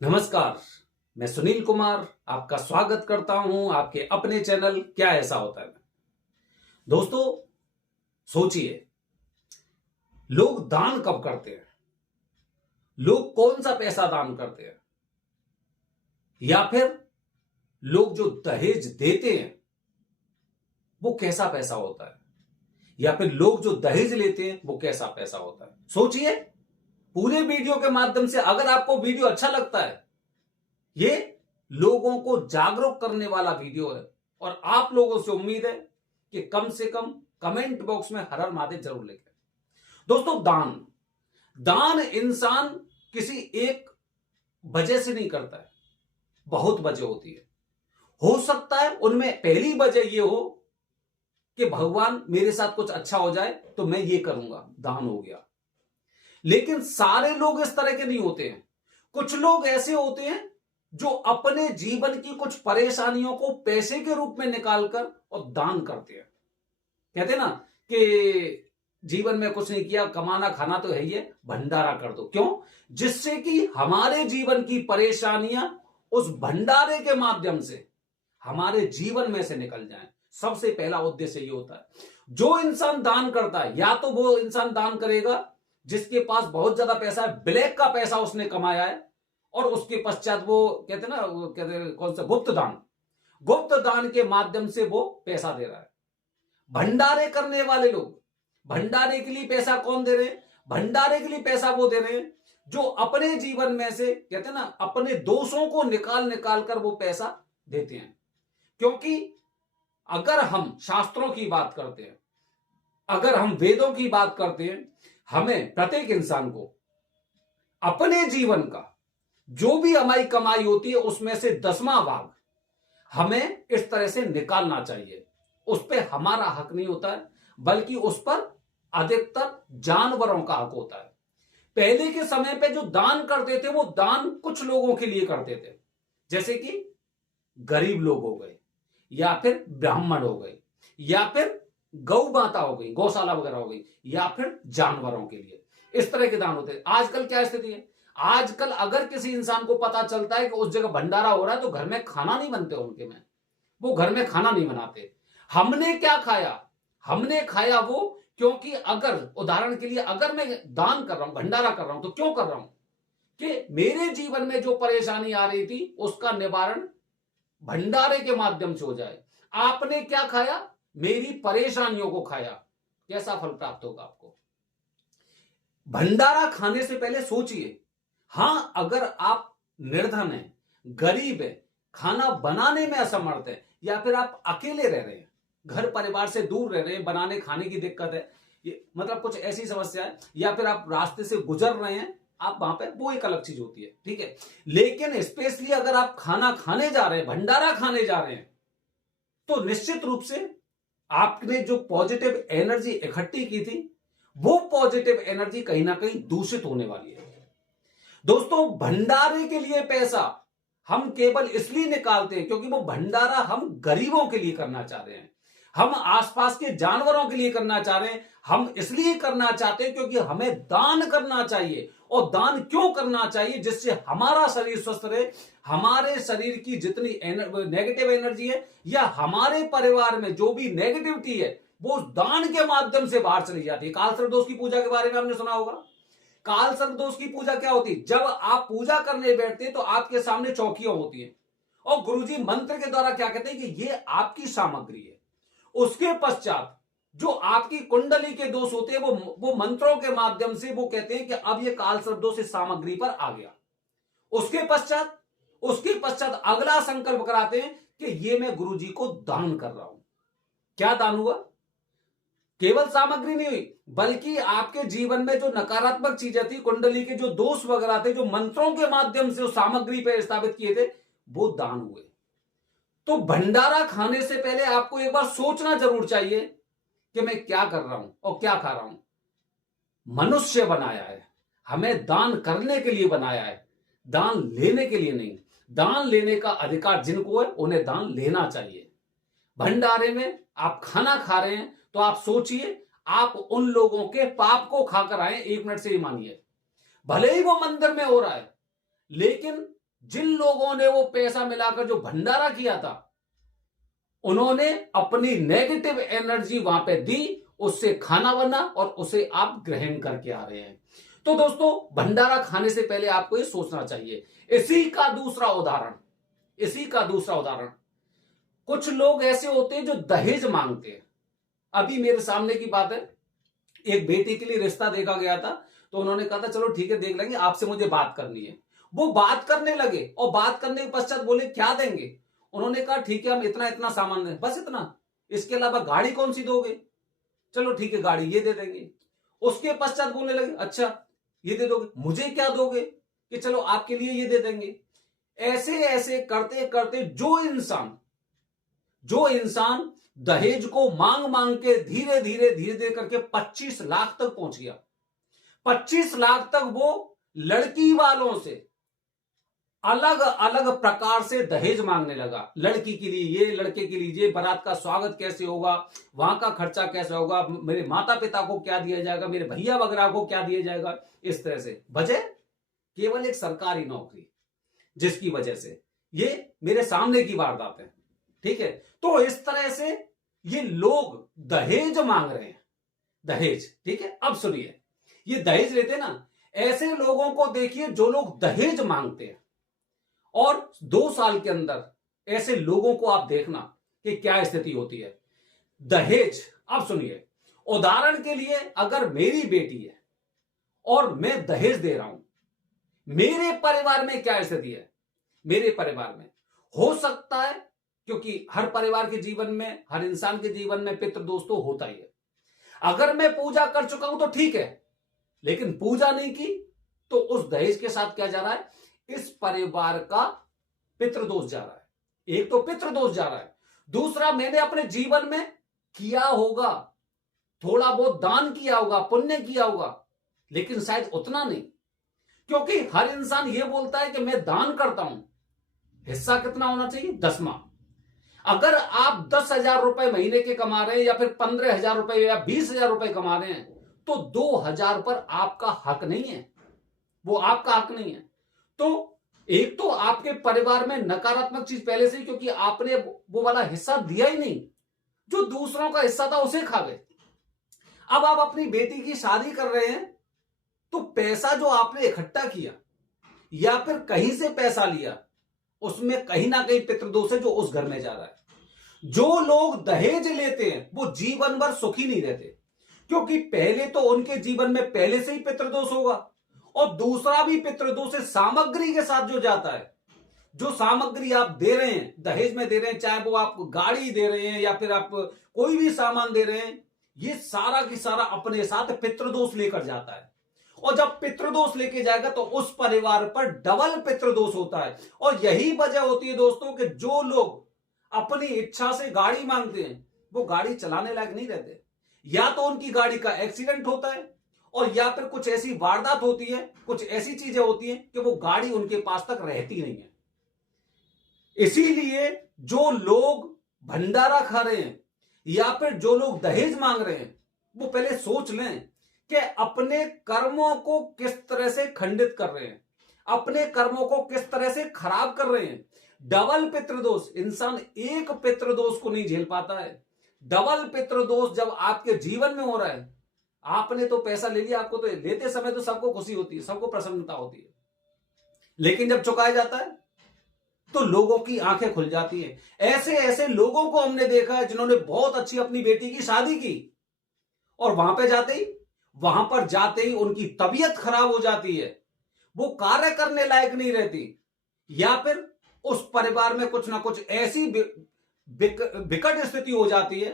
नमस्कार। मैं सुनील कुमार आपका स्वागत करता हूं आपके अपने चैनल क्या ऐसा होता है। दोस्तों, सोचिए, लोग दान कब करते हैं? लोग कौन सा पैसा दान करते हैं? या फिर लोग जो दहेज देते हैं वो कैसा पैसा होता है? या फिर लोग जो दहेज लेते हैं वो कैसा पैसा होता है? सोचिए। पूरे वीडियो के माध्यम से अगर आपको वीडियो अच्छा लगता है, ये लोगों को जागरूक करने वाला वीडियो है और आप लोगों से उम्मीद है कि कम से कम कमेंट बॉक्स में हर हर महादेव जरूर लिखें। दोस्तों, दान दान इंसान किसी एक वजह से नहीं करता है, बहुत वजह होती है। हो सकता है उनमें पहली वजह यह हो कि भगवान मेरे साथ कुछ अच्छा हो जाए तो मैं ये करूंगा, दान हो गया। लेकिन सारे लोग इस तरह के नहीं होते हैं। कुछ लोग ऐसे होते हैं जो अपने जीवन की कुछ परेशानियों को पैसे के रूप में निकालकर और दान करते हैं। कहते हैं ना कि जीवन में कुछ नहीं किया, कमाना खाना तो है ही है, भंडारा कर दो। क्यों? जिससे कि हमारे जीवन की परेशानियां उस भंडारे के माध्यम से हमारे जीवन में से निकल जाएं। सबसे पहला उद्देश्य ये होता है। जो इंसान दान करता है, या तो वो इंसान दान करेगा जिसके पास बहुत ज्यादा पैसा है, ब्लैक का पैसा उसने कमाया है, और उसके पश्चात वो कहते ना, वो कहते कौन सा, गुप्त दान के माध्यम से वो पैसा दे रहा है। भंडारे करने वाले लोग, भंडारे के लिए पैसा कौन दे रहे हैं? भंडारे के लिए पैसा वो दे रहे हैं जो अपने जीवन में से कहते हैं ना, अपने दोषों को निकाल निकाल कर वो पैसा देते हैं। क्योंकि अगर हम शास्त्रों की बात करते हैं, अगर हम वेदों की बात करते हैं, हमें प्रत्येक इंसान को अपने जीवन का जो भी हमारी कमाई होती है उसमें से 10वां भाग हमें इस तरह से निकालना चाहिए। उस पर हमारा हक नहीं होता है, बल्कि उस पर अधिकतर जानवरों का हक होता है। पहले के समय पे जो दान करते थे वो दान कुछ लोगों के लिए करते थे, जैसे कि गरीब लोग हो गए, या फिर ब्राह्मण हो गए, या फिर गौ माता हो गई, गौशाला वगैरह हो गई, या फिर जानवरों के लिए। इस तरह के दान होते हैं। आजकल क्या स्थिति है? आजकल अगर किसी इंसान को पता चलता है कि उस जगह भंडारा हो रहा है तो घर में खाना नहीं बनते उनके में, वो घर में खाना नहीं बनाते। हमने क्या खाया? हमने खाया वो, क्योंकि अगर उदाहरण के लिए अगर मैं दान कर रहा हूं, भंडारा कर रहा हूं, तो क्यों कर रहा हूं? कि मेरे जीवन में जो परेशानी आ रही थी उसका निवारण भंडारे के माध्यम से हो जाए। आपने क्या खाया? मेरी परेशानियों को खाया। कैसा फल प्राप्त होगा आपको? भंडारा खाने से पहले सोचिए। हां, अगर आप निर्धन हैं, गरीब हैं, खाना बनाने में असमर्थ है, या फिर आप अकेले रह रहे हैं, घर परिवार से दूर रह रहे हैं, बनाने खाने की दिक्कत है, ये मतलब कुछ ऐसी समस्या है, या फिर आप रास्ते से गुजर रहे हैं, आप वहां पे, वो एक अलग चीज होती है, ठीक है। लेकिन स्पेशली अगर आप खाना खाने जा रहे हैं, भंडारा खाने जा रहे हैं, तो निश्चित रूप से आपने जो पॉजिटिव एनर्जी इकट्ठी की थी वो पॉजिटिव एनर्जी कहीं ना कहीं दूषित होने वाली है। दोस्तों, भंडारे के लिए पैसा हम केवल इसलिए निकालते हैं क्योंकि वो भंडारा हम गरीबों के लिए करना चाह रहे हैं, हम आसपास के जानवरों के लिए करना चाह रहे हैं। हम इसलिए करना चाहते हैं क्योंकि हमें दान करना चाहिए। और दान क्यों करना चाहिए? जिससे हमारा शरीर स्वस्थ रहे, हमारे शरीर की जितनी नेगेटिव एनर्जी है या हमारे परिवार में जो भी नेगेटिविटी है वो दान के माध्यम से बाहर चली जाती है। काल सर्प दोष की पूजा के बारे में आपने सुना होगा। काल सर्प दोष की पूजा क्या होती है? जब आप पूजा करने बैठते हैं तो आपके सामने चौकियां होती हैं और गुरुजी मंत्र के द्वारा क्या कहते हैं कि ये आपकी सामग्री है। उसके पश्चात जो आपकी कुंडली के दोष होते हैं वो मंत्रों के माध्यम से वो कहते हैं कि अब ये काल सर्प दोष इस सामग्री पर आ गया। उसके पश्चात अगला संकल्प कराते हैं कि ये मैं गुरुजी को दान कर रहा हूं। क्या दान हुआ? केवल सामग्री नहीं हुई, बल्कि आपके जीवन में जो नकारात्मक चीजें थी, कुंडली के जो दोष वगैरह थे, जो मंत्रों के माध्यम से उस सामग्री पर स्थापित किए थे, वो दान हुए। तो भंडारा खाने से पहले आपको एक बार सोचना जरूर चाहिए कि मैं क्या कर रहा हूं और क्या खा रहा हूं। मनुष्य बनाया है, हमें दान करने के लिए बनाया है, दान लेने के लिए नहीं। दान लेने का अधिकार जिनको है उन्हें दान लेना चाहिए। भंडारे में आप खाना खा रहे हैं तो आप सोचिए, आप उन लोगों के पाप को खाकर आए। 1 मिनट से ही मानिए, भले ही वो मंदिर में हो रहा है, लेकिन जिन लोगों ने वो पैसा मिलाकर जो भंडारा किया था, उन्होंने अपनी नेगेटिव एनर्जी वहां पे दी, उससे खाना बना और उसे आप ग्रहण करके आ रहे हैं। तो दोस्तों, भंडारा खाने से पहले आपको ये सोचना चाहिए। इसी का दूसरा उदाहरण, कुछ लोग ऐसे होते हैं जो दहेज मांगते हैं। अभी मेरे सामने की बात है, एक बेटी के लिए रिश्ता देखा गया था, तो उन्होंने कहा था चलो ठीक है देख लेंगे, आपसे मुझे बात करनी है। वो बात करने लगे और बात करने के पश्चात बोले क्या देंगे। उन्होंने कहा ठीक है हम इतना इतना सामान दें, बस इतना, इसके अलावा गाड़ी कौन सी दोगे। चलो ठीक है गाड़ी ये दे देंगे। उसके पश्चात बोलने लगे अच्छा ये दे दोगे, मुझे क्या दोगे, कि चलो आपके लिए ये दे देंगे। ऐसे ऐसे करते करते जो इंसान दहेज को मांग मांग के धीरे धीरे करके 25 लाख तक पहुंच गया। 25 लाख तक वो लड़की वालों से अलग अलग प्रकार से दहेज मांगने लगा। लड़की के लिए ये, लड़के के लिए ये, बारात का स्वागत कैसे होगा, वहां का खर्चा कैसे होगा, मेरे माता पिता को क्या दिया जाएगा, मेरे भैया वगैरह को क्या दिया जाएगा, इस तरह से। वजह केवल एक सरकारी नौकरी, जिसकी वजह से ये मेरे सामने की वारदात है। ठीक है, तो इस तरह से ये लोग दहेज मांग रहे हैं, दहेज। ठीक है, अब सुनिए, ये दहेज लेते ना, ऐसे लोगों को देखिए जो लोग दहेज मांगते हैं, और 2 साल के अंदर ऐसे लोगों को आप देखना कि क्या स्थिति होती है। दहेज, अब सुनिए, उदाहरण के लिए अगर मेरी बेटी है और मैं दहेज दे रहा हूं, मेरे परिवार में क्या स्थिति है। मेरे परिवार में हो सकता है, क्योंकि हर परिवार के जीवन में, हर इंसान के जीवन में पितृदोष तो होता ही है। अगर मैं पूजा कर चुका हूं तो ठीक है, लेकिन पूजा नहीं की तो उस दहेज के साथ क्या जा रहा है, इस परिवार का पितृदोष जा रहा है। एक तो पितृदोष जा रहा है, दूसरा मैंने अपने जीवन में किया होगा, थोड़ा बहुत दान किया होगा, पुण्य किया होगा, लेकिन शायद उतना नहीं। क्योंकि हर इंसान यह बोलता है कि मैं दान करता हूं, हिस्सा कितना होना चाहिए, 10वां। अगर आप 10,000 रुपए महीने के कमा रहे हैं, या फिर 15,000 रुपए या 20,000 रुपए कमा रहे हैं, तो 2,000 पर आपका हक नहीं है, वो आपका हक नहीं है। तो एक तो आपके परिवार में नकारात्मक चीज पहले से ही, क्योंकि आपने वो वाला हिस्सा दिया ही नहीं, जो दूसरों का हिस्सा था उसे खा गए। अब आप अपनी बेटी की शादी कर रहे हैं, तो पैसा जो आपने इकट्ठा किया या फिर कहीं से पैसा लिया, उसमें कहीं ना कहीं पितृदोष है जो उस घर में जा रहा है। जो लोग दहेज लेते हैं वो जीवन भर सुखी नहीं रहते, क्योंकि पहले तो उनके जीवन में पहले से ही पितृदोष होगा, और दूसरा भी पितृदोष सामग्री के साथ जो जाता है। जो सामग्री आप दे रहे हैं, दहेज में दे रहे हैं, चाहे वो आप गाड़ी दे रहे हैं या फिर आप कोई भी सामान दे रहे हैं, ये सारा की सारा अपने साथ पितृदोष लेकर जाता है। और जब पितृदोष लेके जाएगा तो उस परिवार पर डबल पितृदोष होता है। और यही वजह होती है दोस्तों कि जो लोग अपनी इच्छा से गाड़ी मांगते हैं, वो गाड़ी चलाने लायक नहीं रहते। या तो उनकी गाड़ी का एक्सीडेंट होता है, और या फिर कुछ ऐसी वारदात होती है, कुछ ऐसी चीजें होती हैं कि वो गाड़ी उनके पास तक रहती नहीं है। इसीलिए जो लोग भंडारा खा रहे हैं या फिर जो लोग दहेज मांग रहे हैं, वो पहले सोच लें कि अपने कर्मों को किस तरह से खंडित कर रहे हैं, अपने कर्मों को किस तरह से खराब कर रहे हैं। डबल पितृदोष, इंसान एक पितृदोष को नहीं झेल पाता है। डबल पितृदोष जब आपके जीवन में हो रहा है, आपने तो पैसा ले लिया, आपको तो लेते समय तो सबको खुशी होती है, सबको प्रसन्नता होती है, लेकिन जब चुकाया जाता है तो लोगों की आंखें खुल जाती हैं। ऐसे ऐसे लोगों को हमने देखा है जिन्होंने बहुत अच्छी अपनी बेटी की शादी की, और वहां पर जाते ही उनकी तबीयत खराब हो जाती है, वो कार्य करने लायक नहीं रहती, या फिर उस परिवार में कुछ ना कुछ ऐसी विकट स्थिति हो जाती है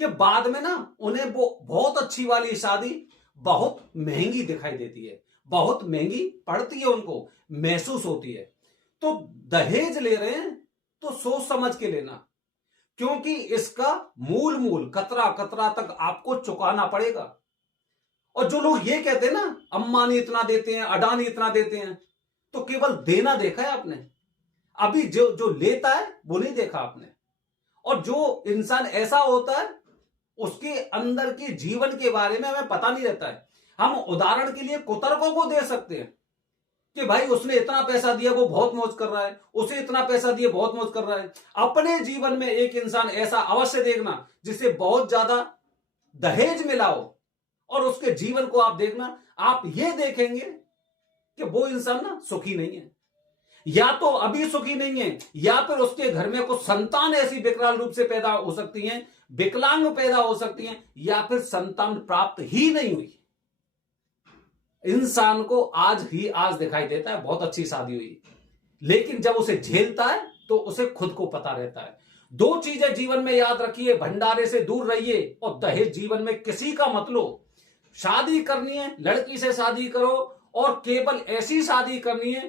कि बाद में ना उन्हें वो बहुत अच्छी वाली शादी बहुत महंगी दिखाई देती है, बहुत महंगी पड़ती है, उनको महसूस होती है। तो दहेज ले रहे हैं तो सोच समझ के लेना, क्योंकि इसका मूल कतरा कतरा तक आपको चुकाना पड़ेगा। और जो लोग ये कहते हैं ना, अंबानी इतना देते हैं, अडानी इतना देते हैं, तो केवल देना देखा है आपने, अभी जो लेता है वो नहीं देखा आपने। और जो इंसान ऐसा होता है उसके अंदर के जीवन के बारे में हमें पता नहीं रहता है। हम उदाहरण के लिए कुतर्कों को दे सकते हैं, कि भाई उसने इतना पैसा दिया, वो बहुत मौज कर रहा है, उसे इतना पैसा दिया, बहुत मौज कर रहा है। अपने जीवन में एक इंसान ऐसा अवश्य देखना जिसे बहुत ज्यादा दहेज मिला हो, और उसके जीवन को आप देखना, आप ये देखेंगे कि वो इंसान ना सुखी नहीं है, या तो अभी सुखी नहीं है, या फिर उसके घर में कुछ संतान ऐसी विकराल रूप से पैदा हो सकती हैं, विकलांग पैदा हो सकती हैं, या फिर संतान प्राप्त ही नहीं हुई। इंसान को आज दिखाई देता है बहुत अच्छी शादी हुई, लेकिन जब उसे झेलता है तो उसे खुद को पता रहता है। दो चीजें जीवन में याद रखिए, भंडारे से दूर रहिए और दहेज जीवन में किसी का मत लो। शादी करनी है, लड़की से शादी करो, और केवल ऐसी शादी करनी है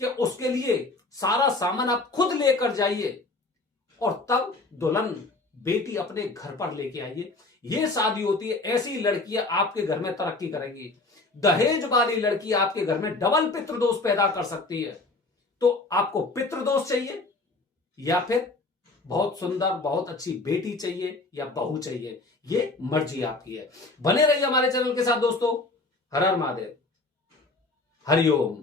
कि उसके लिए सारा सामान आप खुद लेकर जाइए, और तब दुल्हन बेटी अपने घर पर लेके आइए। यह शादी होती है। ऐसी लड़कियां आपके घर में तरक्की करेंगी। दहेज वाली लड़की आपके घर में डबल पितृदोष पैदा कर सकती है। तो आपको पितृदोष चाहिए, या फिर बहुत सुंदर बहुत अच्छी बेटी चाहिए, या बहू चाहिए, ये मर्जी आपकी है। बने रहिए हमारे चैनल के साथ दोस्तों। हर हर महादेव, हरिओम।